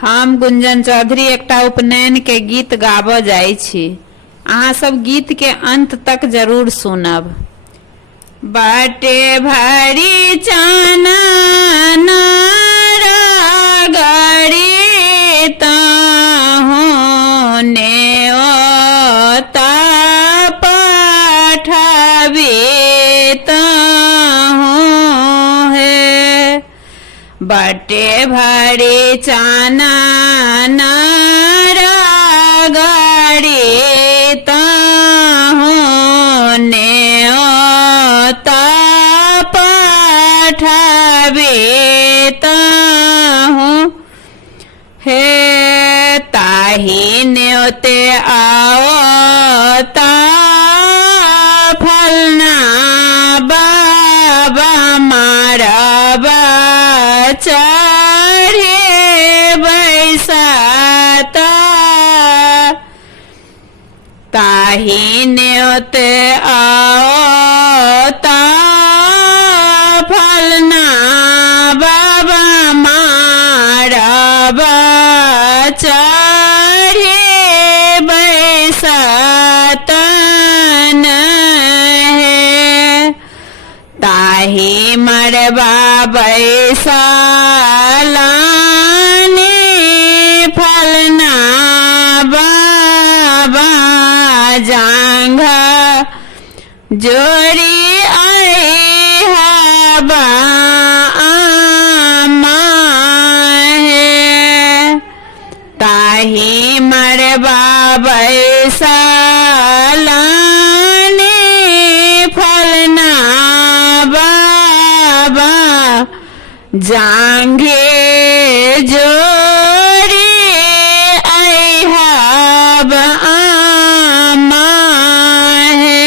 हम गुंजन चौधरी एकटा उपनयन के गीत गाबऽ जाइ छी। अहाँ सब गीत के अंत तक जरूर सुनब। बाटे भारी चानन गड़ी ताहू नेओता पठाबी ताहू है। बाटे भारी चानन गड़ी ताहू नेओता पठाबी ताहू हे। ताही न्योते आओ ता फलना बाबा मारबा चढ़े बैसाता। ताही न्योते आओ ता फलना बाबा मारबा चढ़े बैसाता है। ताही मरबा बैसालाने फलना बाबा जांघा जोड़ी आई हबा आमा है। ताही मरबा बैसालाने फलना बाबा जांघे जोड़ी आई हबा आमा है।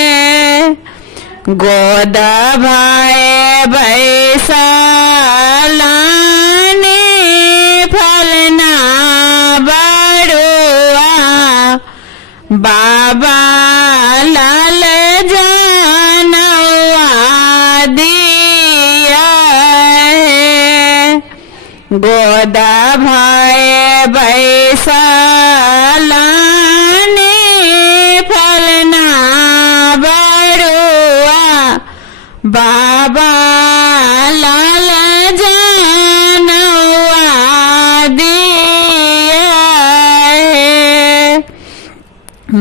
गोद भाई बैसालाने फलना बड़ुआ बाबा लाल जानवा दिया है। गोदा भाई बैसालाने फलना बड़ुआ बाबा लाल जानवा दिया है।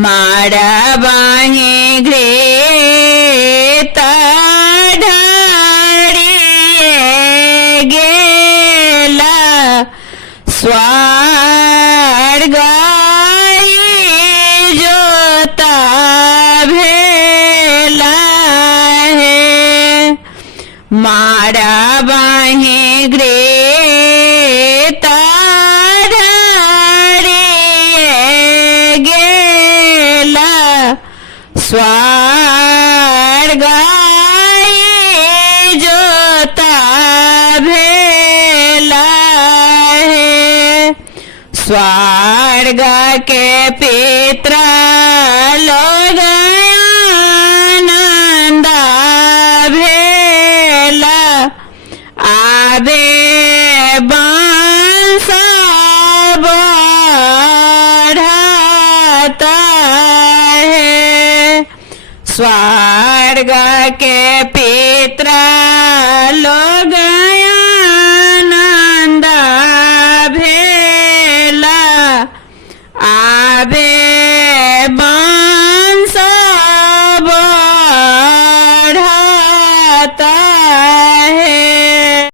मारा बाहे घृता ढारिए गेला स्वर्ग जोता भेला है। मारा बाहे घृता स्वर्ग जोता भेला है। स्वर्ग के पितरा लोग आनंद भेला आबे बांस बढ़ता है। स्वर्ग के पितरा लोग आनंद भेला आबे